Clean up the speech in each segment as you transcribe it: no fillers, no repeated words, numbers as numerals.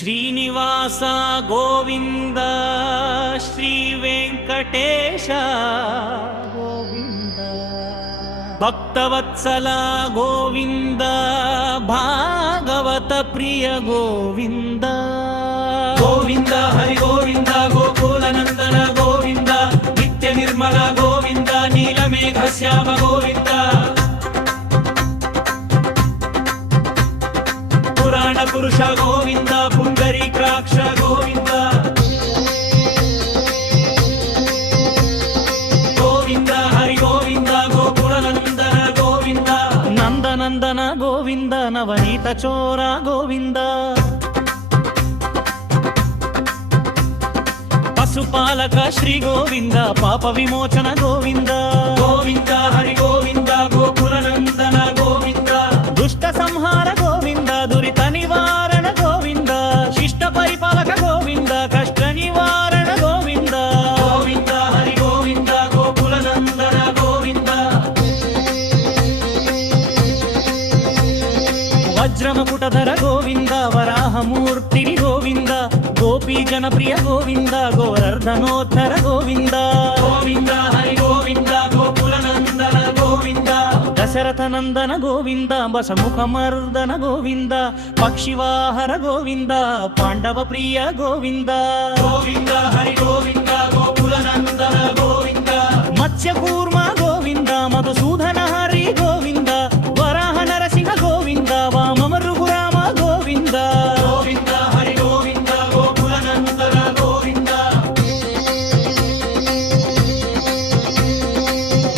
ಶ್ರೀನಿವಾಸ ಗೋವಿಂದ ಶ್ರೀ ವೆಂಕಟೇಶ ಗೋವಿಂದ ಭಕ್ತವತ್ಸಲ ಗೋವಿಂದ ಭಾಗವತ ಪ್ರಿಯ ಗೋವಿಂದ ಗೋವಿಂದ ಹರಿ ಗೋವಿಂದ ಗೋಕುಲನಂದನ ಗೋವಿಂದ ನಿತ್ಯ ನಿರ್ಮಲ ಗೋವಿಂದ ನೀಲಮೇಘ ಶ್ಯಾಮ ಗೋವಿಂದ ಪುರಾಣ ಪುರುಷ ಗೋವಿಂದ ಪುಂಡರೀಕಾಕ್ಷ ಗೋವಿಂದ ಗೋವಿಂದ ಹರಿ ಗೋವಿಂದ ಗೋಕುಲನಂದನ ಗೋವಿಂದ ನಂದನಂದನ ಗೋವಿಂದ ನವನೀತ ಚೋರ ಗೋವಿಂದ ಪಶುಪಾಲಕ ಶ್ರೀ ಗೋವಿಂದ ಪಾಪ ವಿಮೋಚನ ಗೋವಿಂದ ಗೋವಿಂದ ಹರಿ ಗೋವಿಂದ ಗೋಕುಲನಂದನ ಗೋವಿಂದ ದುಷ್ಟ ಸಂಹಾರ ಗೋವಿಂದ ದುರಿತ ನಿವಾರಣ ಗೋವಿಂದ ಶಿಷ್ಟ ಪರಿಪಾಲಕ ಗೋವಿಂದ ಕಷ್ಟ ನಿವಾರಣ ಗೋವಿಂದ ಗೋವಿಂದ ಹರಿ ಗೋವಿಂದ ಗೋಕುಲನಂದನ ಗೋವಿಂದ ವಜ್ರಮಕುಟಧರ ಗೋವಿಂದ ವರಾಹ ಮೂರ್ತಿ ಗೋವಿಂದ ಗೋಪಿ ಜನಪ್ರಿಯ ಗೋವಿಂದ ಗೋವರ್ಧನೋತ್ತರ ಗೋವಿಂದ ಗೋವಿಂದ ಹರಿ ಗೋವಿಂದ ಗೋಕುಲನಂದನ ಗೋವಿಂದ ದಶರಥ ನಂದನ ಗೋವಿಂದ ಬಸಮುಖ ಮರ್ದನ ಗೋವಿಂದ ಪಕ್ಷಿವಾಹರ ಗೋವಿಂದ ಪಾಂಡವ ಪ್ರಿಯ ಗೋವಿಂದ ಗೋವಿಂದ ಹರಿ ಗೋವಿಂದ ಗೋಕುಲನಂದನ ಗೋವಿಂದ ಮತ್ಸ್ಯ ಕೂರ್ಮ ಗೋವಿಂದ ಮಧುಸೂದನ ಹರಿ ಗೋವಿಂದ ವರಾಹ ನರಸಿಂಹ ಗೋವಿಂದ ವಾಮ ರಘುರಾಮ ಗೋವಿಂದ ಗೋವಿಂದ ಹರಿ ಗೋವಿಂದ ಗೋಕುಲನಂದನ ಗೋವಿಂದ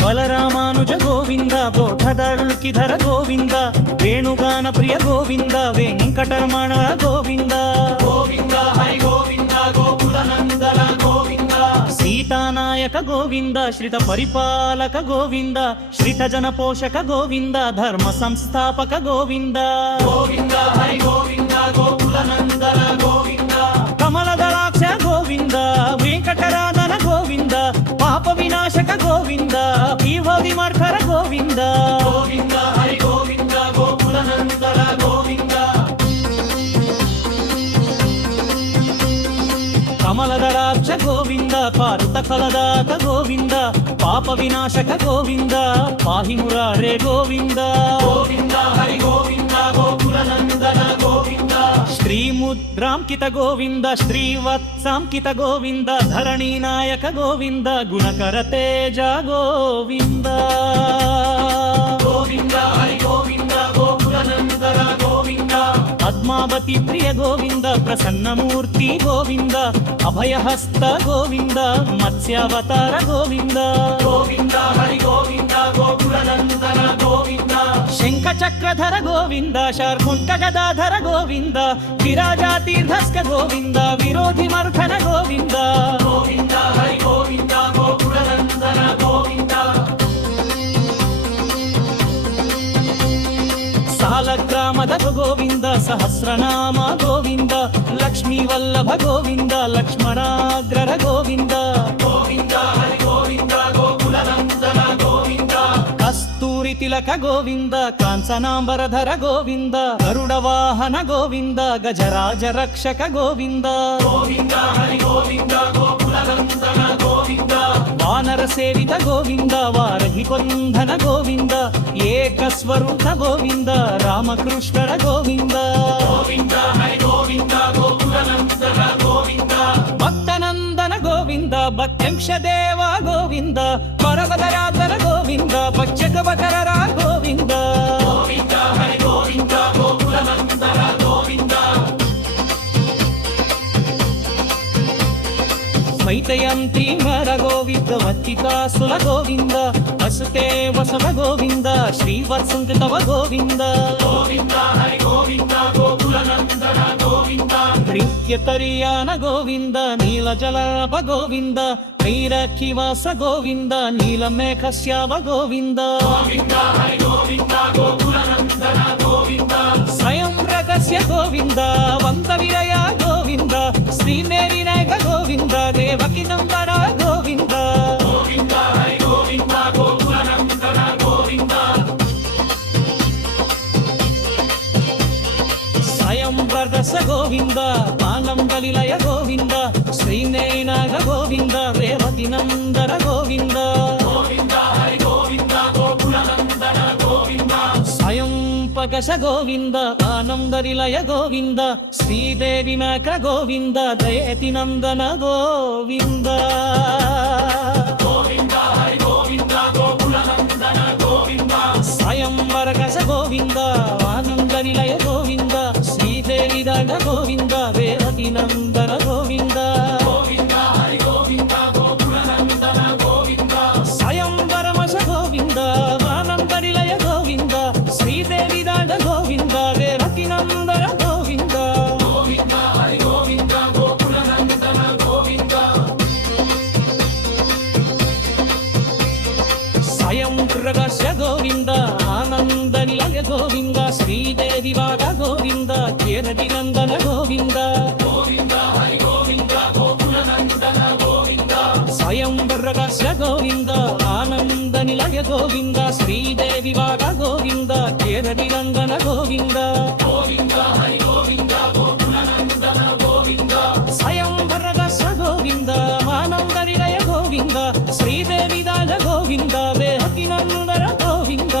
ಬಲರಾಮಾನುಜ ಗೋವಿಂದ ಗೋಧರ್ಕಿಧರ ಗೋವಿಂದ ವೇಣುಗಾನ ಪ್ರಿಯ ಗೋವಿಂದ ವೆಂಕಟರಮಣ ಗೋವಿಂದ ಗೋವಿಂದ ಹರಿ ಗೋವಿಂದ ಗೋಕುಲನಂದನ ಗೋವಿಂದ ಸೀತಾನಾಯಕ ಗೋವಿಂದ ಶ್ರಿತ ಪರಿಪಾಲಕ ಗೋವಿಂದ ಶ್ರಿತ ಜನ ಪೋಷಕ ಗೋವಿಂದ ಧರ್ಮ ಸಂಸ್ಥಾಪಕ ಗೋವಿಂದ ಗೋವಿಂದ ಹರಿ ಗೋವಿಂದ ಗೋಕುಲನಂದನ ಗೋವಿಂದ ಕಮಲದಳಾಕ್ಷ ಗೋವಿಂದ ವೆಂಕಟರಾಧನ ಗೋವಿಂದ ಪಾಪ ವಿನಾಶಕ ಗೋವಿಂದ ಪೀವ ವಿಮರ್ಖರ ಗೋವಿಂದ ಗೋವಿಂದ ಹರಿ ಗೋವಿಂದ ಗೋಕುಲನಂದನ ಗೋವಿಂದ ಕಮಲದಳಾಕ್ಷ ಗೋವಿಂದ ಪಾರುತ ಫಲದಾತ ಗೋವಿಂದ ಪಾಪ ವಿನಾಶಕ ಗೋವಿಂದ ಪಾಹಿ ಮುರಾರೇ ಗೋವಿಂದ ಗೋವಿಂದ ಹರಿ ಗೋವಿಂದ ಗೋಕುಲನಂದನ ಗೋವಿಂದ ಶ್ರೀಮುದ್ರಾಂಕಿತ ಗೋವಿಂದ ಶ್ರೀವತ್ಸಾಂಕಿತ ಗೋವಿಂದ ಧರಣಿ ನಾಯಕ ಗೋವಿಂದ ಗುಣಕರ ತೇಜ ಗೋವಿಂದ ಗೋವಿಂದ ಹರಿ ಗೋವಿಂದ ಗೋಕುಲನಂದನ ಗೋವಿಂದ ಪದ್ಮಾವತಿ ಪ್ರಿಯ ಗೋವಿಂದ ಪ್ರಸನ್ನ ಮೂರ್ತಿ ಗೋವಿಂದ ಅಭಯಹಸ್ತ ಗೋವಿಂದ ಮತ್ಸ್ಯಾವತಾರ ಗೋವಿಂದ ಗೋವಿಂದ ಹರಿ ಗೋವಿಂದ ಗೋಕುಲನಂದನ ಗೋವಿಂದ ಶಂಖ ಚಕ್ರಧರ ಗೋವಿಂದ ಶಾರ್ಕುಂಟ ಗದಾಧರ ಗೋವಿಂದ ವಿರಾಜಾತೀರ್ಧಸ್ಕ ಗೋವಿಂದ ವಿರೋಧಿ ಮರ್ಧನ ಗೋವಿಂದ ಗೋವಿಂದ ಹರಿ ಗೋವಿಂದ ಗೋಕುಲನಂದನ ಗೋವಿಂದ ಸಾಲಗ್ರಾಮದ ಗೋವಿಂದ ಸಹಸ್ರನಾಮ ಗೋವಿಂದ ಲಕ್ಷ್ಮೀ ವಲ್ಲಭ ಗೋವಿಂದ ಲಕ್ಷ್ಮಣಾಗ್ರರ ಗೋವಿಂದ ಗೋವಿಂದ ಹರಿ ಗೋವಿಂದ ಗೋಕುಲನಂದನ ಗೋವಿಂದ ಕಸ್ತೂರಿ ತಿಲಕ ಗೋವಿಂದ ಕಾಂಚನಾಂಬರಧರ ಗೋವಿಂದ ಗರುಡ ವಾಹನ ಗೋವಿಂದ ಗಜರಾಜ ರಕ್ಷಕ ಗೋವಿಂದ ಗೋವಿಂದ ಹರಿ ಗೋವಿಂದ ಗೋಕುಲನಂದನ ಗೋವಿಂದ ವಾನರ ಸೇವಿತ ಗೋವಿಂದ ವಾರಹಿ ಕೊಂಧನ ಗೋವಿಂದ ಏಕಸ್ವರೂಪ ಗೋವಿಂದ ರಾಮಕೃಷ್ಣರ ಗೋವಿಂದ ಗೋವಿಂದ ಹರಿ ಗೋವಿಂದ ಗೋಕುಲನಂದನ ಗೋವಿಂದ ಭಕ್ತನಂದನ ಗೋವಿಂದ ಭಕ್ತ್ಯಂಶ ದೇವ ಗೋವಿಂದ ಪರಮದರಾಧನ ಗೋವಿಂದ ಪಕ್ಷಕವಕರರ ಗೋವಿಂದ ಗೋವಿಂದ ಹರಿ ಗೋವಿಂದ ಗೋಕುಲನಂದನ ಗೋವಿಂದ ಮೈತಯಂತಿ ಮರ ಗೋವಿಂದ ವತ್ತಿಕಾಸುರ ಗೋವಿಂದ ವಸುತೆ ವಸವ ಗೋವಿಂದ ಶ್ರೀವತ್ಸಂಕೃತವ ಗೋವಿಂದ ಗೋವಿಂದ ಹರಿ ಗೋವಿಂದ ಗೋಕುಲನಂದನ ಗೋವಿಂದ ನೃತ್ಯ ತರಿಯಾನ ಗೋವಿಂದ ನೀಲ ಜಲಭ ಗೋವಿಂದ ವೈರಖಿವಾಸ ಗೋವಿಂದ ನೀಲಮೇಘ ಶ್ಯಾಮ ಗೋವಿಂದ ಗೋವಿಂದ ಹರಿ ಗೋವಿಂದ ಗೋಕುಲನಂದನ ಗೋವಿಂದ ಸ್ವಯಂ ರಹಸ್ಯ ಗೋವಿಂದ ವಂತ ವಿರಯ ಗೋವಿಂದ ಶ್ರೀಮೇರಿ ನಾಯಕ ಗೋವಿಂದ ದೇವಕಿ ನಂದನ ಗೋವಿಂದ ಗೋವಿಂದ ಹರಿ ಗೋವಿಂದ ಗೋಕುಲನಂದನ ಗೋವಿಂದ ಸ್ವಯಂ ವರದಸ ಗೋವಿಂದ ఆనందలిలయ గోవింద శ్రీనేనాగ గోవింద రేవతి నందన గోవింద స్వయం ప్రకశ గోవింద ఆనందలిలయ గోవింద శ్రీదేవి మేక గోవింద దయతి నందన గోవింద స్వయం వరకశ గోవింద ఆనందలిలయ గోవింద శ్రీదేవి దగ గోవింద రేవతి నందన గోవింద స్వయం వరమశ గోవింద ఆనందలిలయ గోవింద శ్రీదేవి దగ గోవింద రేవతి నందన గోవింద స్వయం ప్రకాశ గోవింద ఆనందనిలయ గోవింద శ్రీదేవి వాగ గోవింద కేరటి నందన గోవింద స్వయం ప్రకాశ గోవింద ఆనందనిలయ గోవింద శ్రీదేవి వాగ గోవింద కేరటి నందన గోవింద స్వయం ప్రకాశ గోవింద ఆనందనిలయ గోవింద శ్రీదేవి దాగ గోవింద రేవతి నందన గోవింద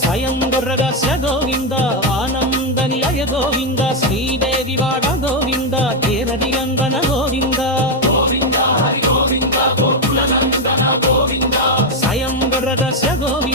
స్వయం ప్రకాశ గోవింద ఆనందనిలయ గోవింద శ్రీదేవి వాగ గోవింద కేరటి నందన గోవింద స్వయం ప్రకాశ గోవింద